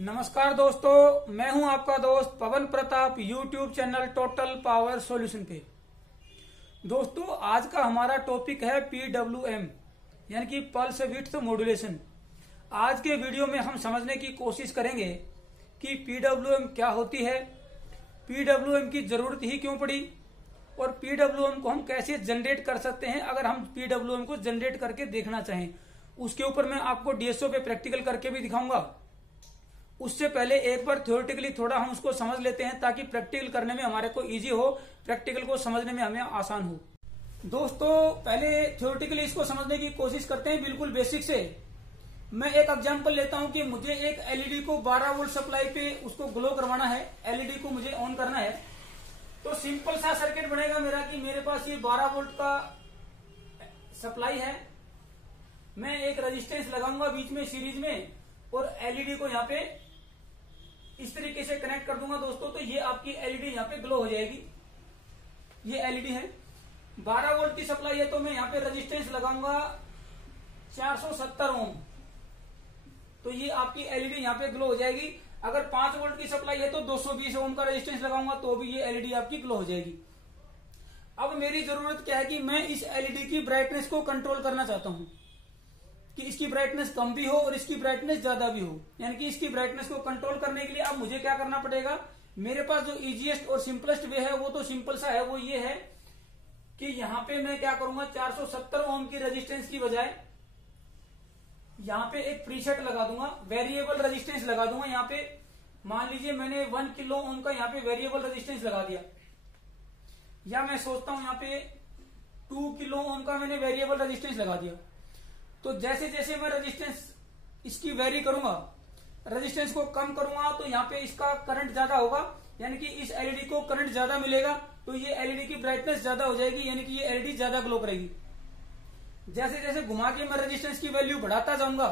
नमस्कार दोस्तों, मैं हूं आपका दोस्त Pawan Pratap YouTube channel total power solution पे। दोस्तों, आज का हमारा टॉपिक है PWM यानी कि पल्स विड्थ मॉड्यूलेशन। आज के वीडियो में हम समझने की कोशिश करेंगे कि PWM क्या होती है, PWM की जरूरत ही क्यों पड़ी और PWM को हम कैसे जनरेट कर सकते हैं अगर हम PWM को जनरेट करके देखना चाहें। उसके ऊपर मैं आपको DSO पे प्रैक्टिकल करके भी दिखाऊंगा। उससे पहले एक बार थ्योरेटिकली थोड़ा हम उसको समझ लेते हैं ताकि प्रैक्टिकल करने में हमारे को इजी हो, प्रैक्टिकल को समझने में हमें आसान हो। दोस्तों, पहले थ्योरेटिकली इसको समझने की कोशिश करते हैं बिल्कुल बेसिक से। मैं एक एग्जांपल लेता हूं कि मुझे एक एलईडी को 12 वोल्ट सप्लाई पे उसको ग्लो करवाना है, एलईडी को मुझे ऑन करना है। तो सिंपल सा सर्किट बनेगा मेरा कि मेरे पास ये 12 वोल्ट का सप्लाई है, मैं एक रेजिस्टेंस लगाऊंगा बीच में सीरीज में और एलईडी को यहाँ पे इस तरीके से कनेक्ट कर दूंगा दोस्तों। तो ये आपकी एलईडी यहाँ पे ग्लो हो जाएगी। ये एलईडी है, 12 वोल्ट की सप्लाई है, तो मैं यहाँ पे रेजिस्टेंस लगाऊंगा 470 ओम। तो ये आपकी एलईडी यहाँ पे ग्लो हो जाएगी। अगर 5 वोल्ट की सप्लाई है तो 220 ओम का रेजिस्टेंस लगाऊंगा तो भी ये एलईडी आपकी ग्लो हो जाएगी। अब मेरी जरूरत क्या है कि मैं इस एलईडी की ब्राइटनेस को कंट्रोल करना चाहता हूं कि इसकी ब्राइटनेस कम भी हो और इसकी ब्राइटनेस ज्यादा भी हो। यानी कि इसकी ब्राइटनेस को कंट्रोल करने के लिए अब मुझे क्या करना पड़ेगा, मेरे पास जो इजीएस्ट और सिंपलेस्ट वे है वो तो सिंपल सा है, वो ये है कि यहाँ पे मैं क्या करूंगा, 470 ओम की रेजिस्टेंस की बजाय यहाँ पे एक प्रीसेट लगा दूंगा, वेरिएबल रेजिस्टेंस लगा दूंगा। यहाँ पे मान लीजिए मैंने 1 किलो ओम का यहाँ पे वेरिएबल रेजिस्टेंस लगा दिया, या मैं सोचता हूं यहाँ पे 2 किलो ओम का मैंने वेरिएबल रेजिस्टेंस लगा दिया। तो जैसे जैसे मैं रेजिस्टेंस इसकी वेरी करूंगा, रेजिस्टेंस को कम करूंगा तो यहाँ पे इसका करंट ज्यादा होगा, यानी कि इस एलईडी को करंट ज्यादा मिलेगा तो ये एलईडी की ब्राइटनेस ज्यादा हो जाएगी, यानी कि ये एलईडी ज्यादा ग्लो करेगी। जैसे जैसे घुमा के मैं रेजिस्टेंस की वैल्यू बढ़ाता जाऊंगा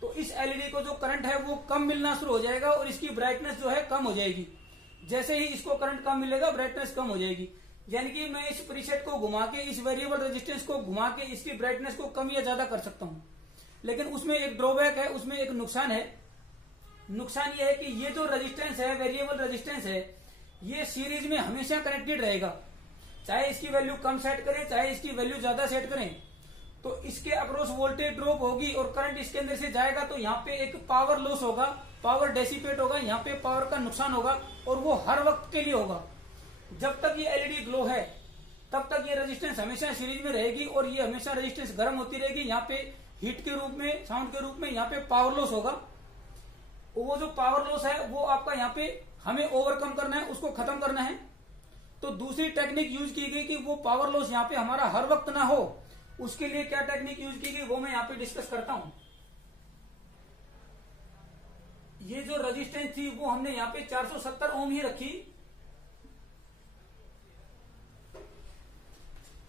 तो इस एलईडी को जो करंट है वो कम मिलना शुरू हो जाएगा और इसकी ब्राइटनेस जो है कम हो जाएगी। जैसे ही इसको करंट कम मिलेगा ब्राइटनेस कम हो जाएगी। यानी कि मैं इस प्रीसेट को घुमा के, इस वेरिएबल रेजिस्टेंस को घुमा के इसकी ब्राइटनेस को कम या ज्यादा कर सकता हूं। लेकिन उसमें एक ड्रॉबैक है, उसमें एक नुकसान है। नुकसान ये है कि ये जो रेजिस्टेंस है, वेरिएबल रेजिस्टेंस है, ये सीरीज में हमेशा कनेक्टेड रहेगा। चाहे इसकी वैल्यू कम सेट करें, चाहे इसकी वैल्यू ज्यादा सेट करें, तो इसके अक्रॉस वोल्टेज ड्रॉप होगी और करंट इसके अंदर से जाएगा तो यहाँ पे एक पावर लॉस होगा, पावर डेसिपेट होगा, यहाँ पे पावर का नुकसान होगा और वो हर वक्त के लिए होगा। जब तक ये एलईडी ग्लो है तब तक ये रेजिस्टेंस हमेशा सीरीज में रहेगी और ये हमेशा रेजिस्टेंस गर्म होती रहेगी। यहाँ पे हीट के रूप में, साउंड के रूप में यहाँ पे पावर लॉस होगा। वो जो पावर लॉस है वो आपका यहाँ पे हमें ओवरकम करना है, उसको खत्म करना है। तो दूसरी टेक्निक यूज की गई कि वो पावर लॉस यहाँ पे हमारा हर वक्त ना हो। उसके लिए क्या टेक्निक यूज की गई वो मैं यहाँ पे डिस्कस करता हूं। ये जो रेजिस्टेंस थी वो हमने यहाँ पे 470 ओम ही रखी।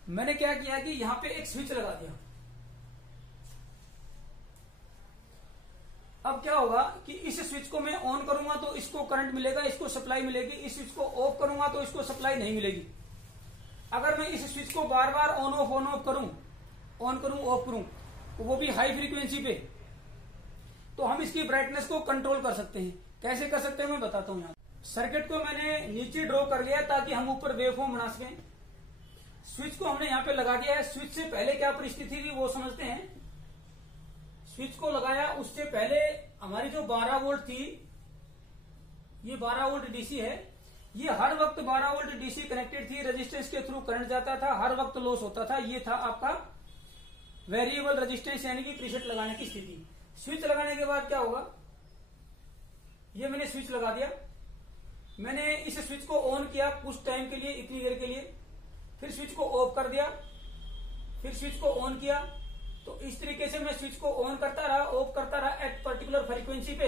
मैंने क्या किया कि यहाँ पे एक स्विच लगा दिया। अब क्या होगा कि इस स्विच को मैं ऑन करूंगा तो इसको करंट मिलेगा, इसको सप्लाई मिलेगी। इस स्विच को ऑफ करूंगा तो इसको सप्लाई नहीं मिलेगी। अगर मैं इस स्विच को बार बार ऑन ऑफ करूं, ऑन करूं ऑफ करूं, तो वो भी हाई फ्रीक्वेंसी पे, तो हम इसकी ब्राइटनेस को कंट्रोल कर सकते हैं। कैसे कर सकते हैं मैं बताता हूं। यहाँ सर्किट को मैंने नीचे ड्रॉ कर लिया ताकि हम ऊपर वेवफॉर्म बना सकें। स्विच को हमने यहाँ पे लगा दिया है। स्विच से पहले क्या परिस्थिति थी वो समझते हैं। स्विच को लगाया उससे पहले हमारी जो 12 वोल्ट थी, ये 12 वोल्ट डीसी है, ये हर वक्त 12 वोल्ट डीसी कनेक्टेड थी, रेजिस्टेंस के थ्रू करंट जाता था, हर वक्त लॉस होता था। ये था आपका वेरिएबल रेजिस्टेंस यानी कि प्रीसेट लगाने की स्थिति। स्विच लगाने के बाद क्या होगा, ये मैंने स्विच लगा दिया, मैंने इस स्विच को ऑन किया कुछ टाइम के लिए, इतनी देर के लिए, फिर स्विच को ऑफ कर दिया, फिर स्विच को ऑन किया। तो इस तरीके से मैं स्विच को ऑन करता रहा, ऑफ करता रहा एट पर्टिकुलर फ्रीक्वेंसी पे।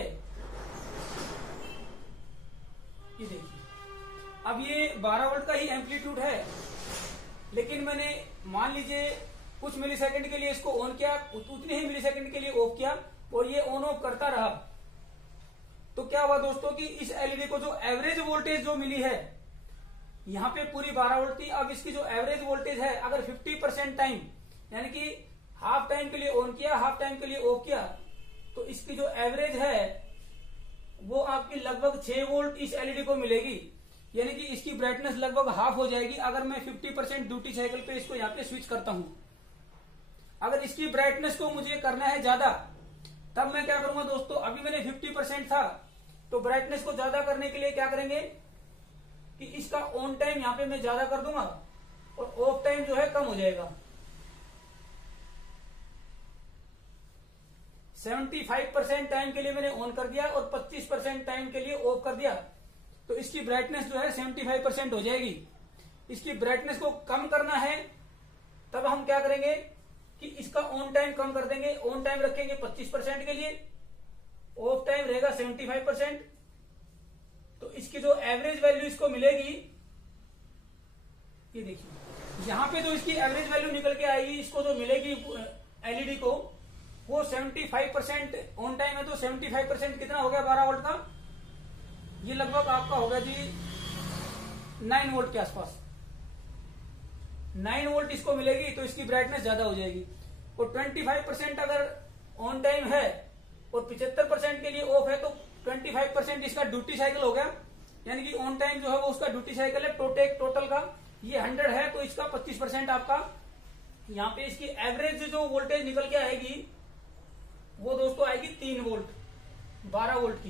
ये देखिए, अब ये 12 वोल्ट का ही एम्पलीट्यूड है, लेकिन मैंने मान लीजिए कुछ मिली सेकेंड के लिए इसको ऑन किया, उतने ही मिली सेकेंड के लिए ऑफ किया और ये ऑन ऑफ करता रहा। तो क्या हुआ दोस्तों कि इस एलईडी को जो एवरेज वोल्टेज जो मिली है, यहाँ पे पूरी 12 वोल्ट थी, अब इसकी जो एवरेज वोल्टेज है, अगर 50% टाइम यानी कि हाफ टाइम के लिए ऑन किया, हाफ टाइम के लिए ऑफ किया, तो इसकी जो एवरेज है वो आपकी लगभग 6 वोल्ट इस एलईडी को मिलेगी, यानी कि इसकी ब्राइटनेस लगभग हाफ हो जाएगी अगर मैं 50% ड्यूटी साइकिल पे इसको यहाँ पे स्विच करता हूं। अगर इसकी ब्राइटनेस को मुझे करना है ज्यादा, तब मैं क्या करूंगा दोस्तों, अभी मैंने 50% था, तो ब्राइटनेस को ज्यादा करने के लिए क्या करेंगे कि इसका ऑन टाइम यहाँ पे मैं ज्यादा कर दूंगा और ऑफ टाइम जो है कम हो जाएगा। 75% टाइम के लिए मैंने ऑन कर दिया और 25% टाइम के लिए ऑफ कर दिया, तो इसकी ब्राइटनेस जो है 75% हो जाएगी। इसकी ब्राइटनेस को कम करना है, तब हम क्या करेंगे कि इसका ऑन टाइम कम कर देंगे। ऑन टाइम रखेंगे 25% के लिए, ऑफ टाइम रहेगा 75%। तो इसकी जो एवरेज वैल्यू इसको मिलेगी, ये देखिए यहां पे जो इसकी एवरेज वैल्यू निकल के आएगी, इसको जो मिलेगी एलईडी को, वो 75% ऑन टाइम है, तो 75% कितना हो गया 12 वोल्ट का, ये लगभग आपका होगा जी 9 वोल्ट के आसपास। 9 वोल्ट इसको मिलेगी, तो इसकी ब्राइटनेस ज्यादा हो जाएगी। और 25% अगर ऑन टाइम है और 75% के लिए ऑफ है, तो 25% इसका ड्यूटी साइकिल हो गया, यानी कि ऑन टाइम जो है वो उसका ड्यूटी साइकिल है। टोटल का ये 100 है, तो इसका 25% आपका यहाँ पे इसकी एवरेज जो वोल्टेज निकल के आएगी वो दोस्तों आएगी 3 वोल्ट 12 वोल्ट की।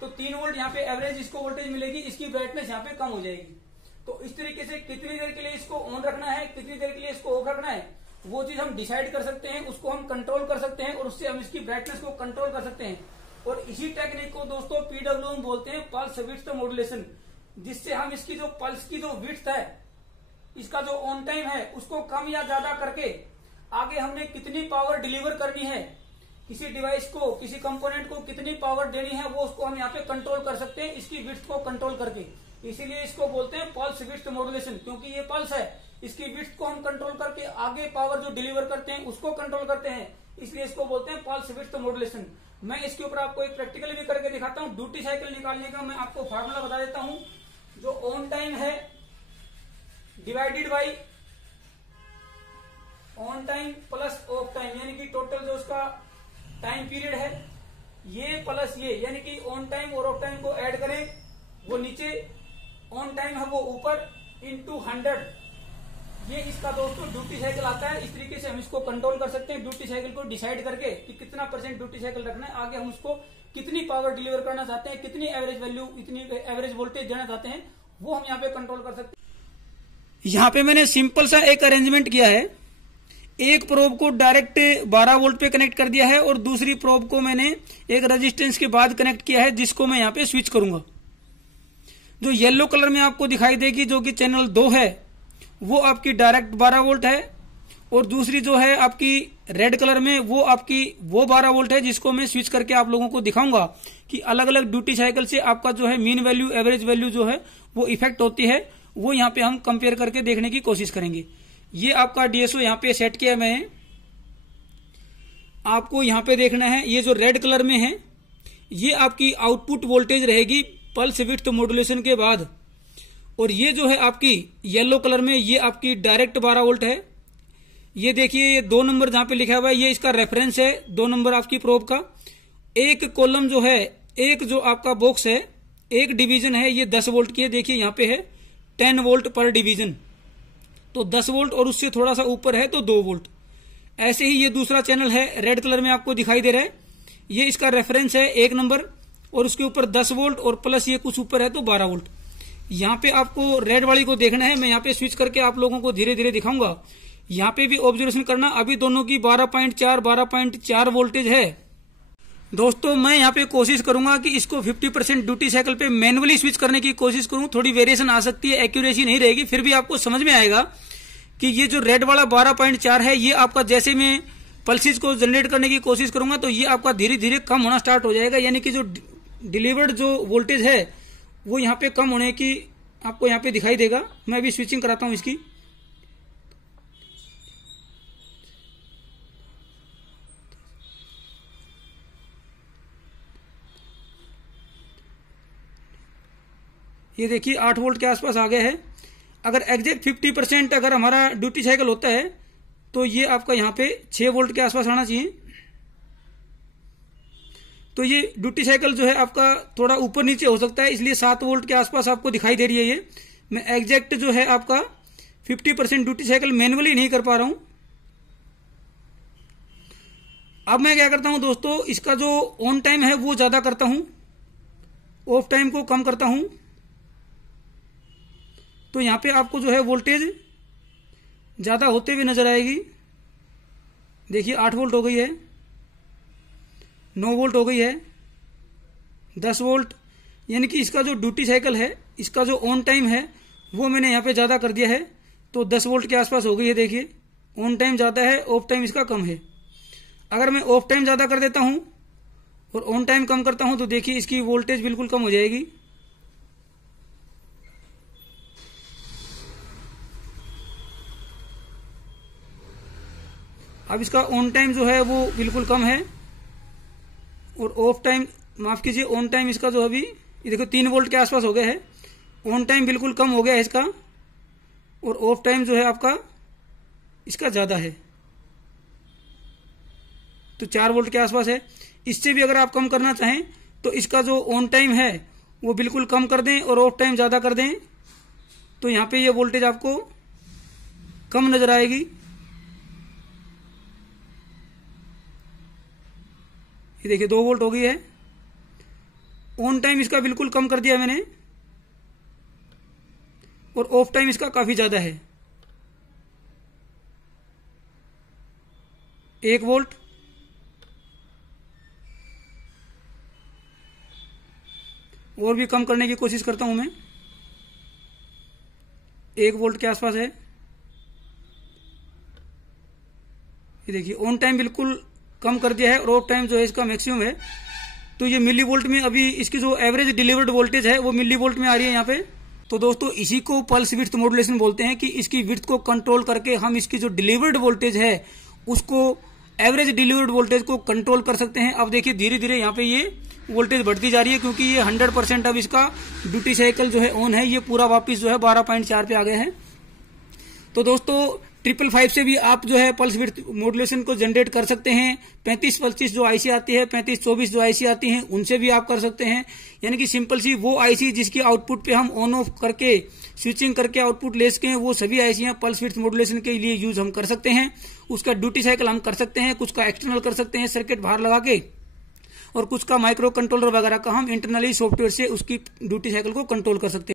तो 3 वोल्ट यहाँ पे एवरेज इसको वोल्टेज मिलेगी, इसकी ब्राइटनेस यहाँ पे कम हो जाएगी। तो इस तरीके से कितनी देर के लिए इसको ऑन रखना है, कितनी देर के लिए इसको ऑफ रखना है, वो चीज हम डिसाइड कर सकते हैं, उसको हम कंट्रोल कर सकते हैं और उससे हम इसकी ब्राइटनेस को कंट्रोल कर सकते हैं। और इसी टेक्निक को दोस्तों पीडब्ल्यूएम बोलते हैं, पल्स विड्थ मॉड्यूलेशन, जिससे हम इसकी जो पल्स की जो विड्थ है, इसका जो ऑन टाइम है, उसको कम या ज्यादा करके आगे हमने कितनी पावर डिलीवर करनी है, किसी डिवाइस को, किसी कंपोनेंट को कितनी पावर देनी है, वो उसको हम यहाँ पे कंट्रोल कर सकते हैं इसकी विड्थ को कंट्रोल करके। इसीलिए इसको बोलते हैं पल्स विड्थ मॉड्यूलेशन, क्योंकि ये पल्स है, इसकी विड्थ को हम कंट्रोल करके आगे पावर जो डिलीवर करते हैं उसको कंट्रोल करते हैं, इसलिए इसको बोलते हैं पल्स विड्थ मॉड्यूलेशन। मैं इसके ऊपर आपको एक प्रैक्टिकल भी करके दिखाता हूँ। ड्यूटी साइकिल निकालने का मैं आपको फार्मूला बता देता हूँ। जो ऑन टाइम है divided by on time plus of time, यानी कि टोटल जो उसका टाइम पीरियड है ये प्लस ये, यानी कि ऑन टाइम और ऑफ टाइम को ऐड करें, वो नीचे ऑन टाइम है वो ऊपर, इंटू 100, ये इसका दोस्तों ड्यूटी साइकिल आता है। इस तरीके से हम इसको कंट्रोल कर सकते हैं, ड्यूटी साइकिल को डिसाइड करके कि कितना % ड्यूटी साइकिल रखना है, आगे हम उसको कितनी पावर डिलीवर करना चाहते हैं, कितनी एवरेज वैल्यू, इतनी एवरेज वोल्टेज देना चाहते हैं, वो हम यहाँ पे कंट्रोल कर सकते हैं। यहाँ पे मैंने सिंपल सा एक अरेंजमेंट किया है, एक प्रोब को डायरेक्ट 12 वोल्ट पे कनेक्ट कर दिया है और दूसरी प्रोब को मैंने एक रेजिस्टेंस के बाद कनेक्ट किया है, जिसको मैं यहाँ पे स्विच करूंगा। जो येलो कलर में आपको दिखाई देगी, जो कि चैनल 2 है, वो आपकी डायरेक्ट 12 वोल्ट है, और दूसरी जो है आपकी रेड कलर में वो आपकी वो 12 वोल्ट है, जिसको मैं स्विच करके आप लोगों को दिखाऊंगा कि अलग अलग ड्यूटी साइकिल से आपका जो है मीन वैल्यू, एवरेज वैल्यू जो है वो इफेक्ट होती है, वो यहाँ पे हम कंपेयर करके देखने की कोशिश करेंगे। ये आपका डीएसओ यहाँ पे सेट किया मैंने, आपको यहाँ पे देखना है, ये जो रेड कलर में है ये आपकी आउटपुट वोल्टेज रहेगी पल्स विड्थ मॉड्यूलेशन के बाद, और ये जो है आपकी येलो कलर में ये आपकी डायरेक्ट 12 वोल्ट है। ये देखिए ये 2 नंबर जहां पे लिखा हुआ है ये इसका रेफरेंस है, 2 नंबर आपकी प्रोब का। एक कॉलम जो है, एक जो आपका बॉक्स है, एक डिवीजन है, ये 10 वोल्ट की है, देखिए यहाँ पे है 10 वोल्ट पर डिवीजन, तो 10 वोल्ट और उससे थोड़ा सा ऊपर है तो 2 वोल्ट। ऐसे ही ये दूसरा चैनल है, रेड कलर में आपको दिखाई दे रहा है, ये इसका रेफरेंस है 1 नंबर, और उसके ऊपर 10 वोल्ट और प्लस ये कुछ ऊपर है तो 12 वोल्ट। यहाँ पे आपको रेड वाली को देखना है, मैं यहाँ पे स्विच करके आप लोगों को धीरे धीरे दिखाऊंगा। यहाँ पे भी ऑब्जर्वेशन करना, अभी दोनों की 12.4 वोल्टेज है। दोस्तों मैं यहाँ पे कोशिश करूंगा कि इसको 50% ड्यूटी साइकिल पे मैनुअली स्विच करने की कोशिश करूं, थोड़ी वेरिएशन आ सकती है, एक्यूरेसी नहीं रहेगी, फिर भी आपको समझ में आएगा कि ये जो रेड वाला 12.4 है, ये आपका जैसे मैं पल्सेस को जनरेट करने की कोशिश करूंगा तो ये आपका धीरे धीरे कम होना स्टार्ट हो जाएगा, यानी कि जो डिलीवर्ड जो वोल्टेज है वो यहाँ पे कम होने की आपको यहाँ पे दिखाई देगा। मैं अभी स्विचिंग कराता हूं इसकी। ये देखिए 8 वोल्ट के आसपास आ गया है। अगर एग्जैक्ट 50% अगर हमारा ड्यूटी साइकिल होता है तो ये आपका यहाँ पे 6 वोल्ट के आसपास आना चाहिए। तो ये ड्यूटी साइकिल जो है आपका थोड़ा ऊपर नीचे हो सकता है, इसलिए 7 वोल्ट के आसपास आपको दिखाई दे रही है। ये मैं एग्जैक्ट जो है आपका 50% ड्यूटी साइकिल मैनुअली नहीं कर पा रहा हूं। अब मैं क्या करता हूं दोस्तों, इसका जो ऑन टाइम है वो ज्यादा करता हूं, ऑफ टाइम को कम करता हूं। तो यहां पे आपको जो है वोल्टेज ज्यादा होते हुए नजर आएगी। देखिए 8 वोल्ट हो गई है, 9 वोल्ट हो गई है, 10 वोल्ट, यानी कि इसका जो ड्यूटी साइकिल है, इसका जो ऑन टाइम है वो मैंने यहाँ पे ज्यादा कर दिया है। तो 10 वोल्ट के आसपास हो गई है। देखिए ऑन टाइम ज्यादा है, ऑफ टाइम इसका कम है। अगर मैं ऑफ टाइम ज्यादा कर देता हूं और ऑन टाइम कम करता हूं तो देखिए इसकी वोल्टेज बिल्कुल कम हो जाएगी। अब इसका ऑन टाइम जो है वो बिल्कुल कम है और ऑफ टाइम, माफ कीजिए, ऑन टाइम इसका जो अभी ये देखो 3 वोल्ट के आसपास हो गया है। ऑन टाइम बिल्कुल कम हो गया है इसका और ऑफ टाइम जो है आपका इसका ज्यादा है, तो 4 वोल्ट के आसपास है। इससे भी अगर आप कम करना चाहें तो इसका जो ऑन टाइम है वो बिल्कुल कम कर दें और ऑफ टाइम ज्यादा कर दें, तो यहां पे ये वोल्टेज आपको कम नजर आएगी। ये देखिए 2 वोल्ट हो गई है। ऑन टाइम इसका बिल्कुल कम कर दिया मैंने और ऑफ टाइम इसका काफी ज्यादा है, 1 वोल्ट, और भी कम करने की कोशिश करता हूं मैं, 1 वोल्ट के आसपास है। ये देखिए ऑन टाइम बिल्कुल कम कर दिया है और ऑफ टाइम जो है इसका मैक्सिमम है। तो ये मिली वोल्ट में, अभी इसकी जो एवरेज डिलीवर्ड वोल्टेज है वो मिली वोल्ट में आ रही है यहाँ पे। तो दोस्तों इसी को पल्स विड्थ मॉड्यूलेशन बोलते हैं कि इसकी विड्थ को कंट्रोल करके हम इसकी जो डिलीवर्ड वोल्टेज है उसको, एवरेज डिलीवर्ड वोल्टेज को कंट्रोल कर सकते हैं। अब देखिए धीरे धीरे यहाँ पे ये वोल्टेज बढ़ती जा रही है, क्योंकि ये 100% अब इसका ड्यूटी साइकिल जो है ऑन है। ये पूरा वापस जो है 12.4 पे आ गया है। तो दोस्तों 555 से भी आप जो है पल्स विड्थ मॉड्यूलेशन को जनरेट कर सकते हैं। 3525 जो आईसी आती है, 3524 जो आईसी आती है, उनसे भी आप कर सकते हैं। यानी कि सिंपल सी वो आईसी जिसकी आउटपुट पे हम ऑन ऑफ करके स्विचिंग करके आउटपुट ले सके हैं, वो सभी आईसी पल्स विड्थ मॉड्यूलेशन के लिए यूज हम कर सकते हैं। उसका ड्यूटी साइकिल हम कर सकते हैं, कुछ का एक्सटर्नल कर सकते हैं सर्किट बाहर लगा के, और कुछ का माइक्रो कंट्रोलर वगैरह का हम इंटरनली सॉफ्टवेयर से उसकी ड्यूटी साइकिल को कंट्रोल कर सकते हैं।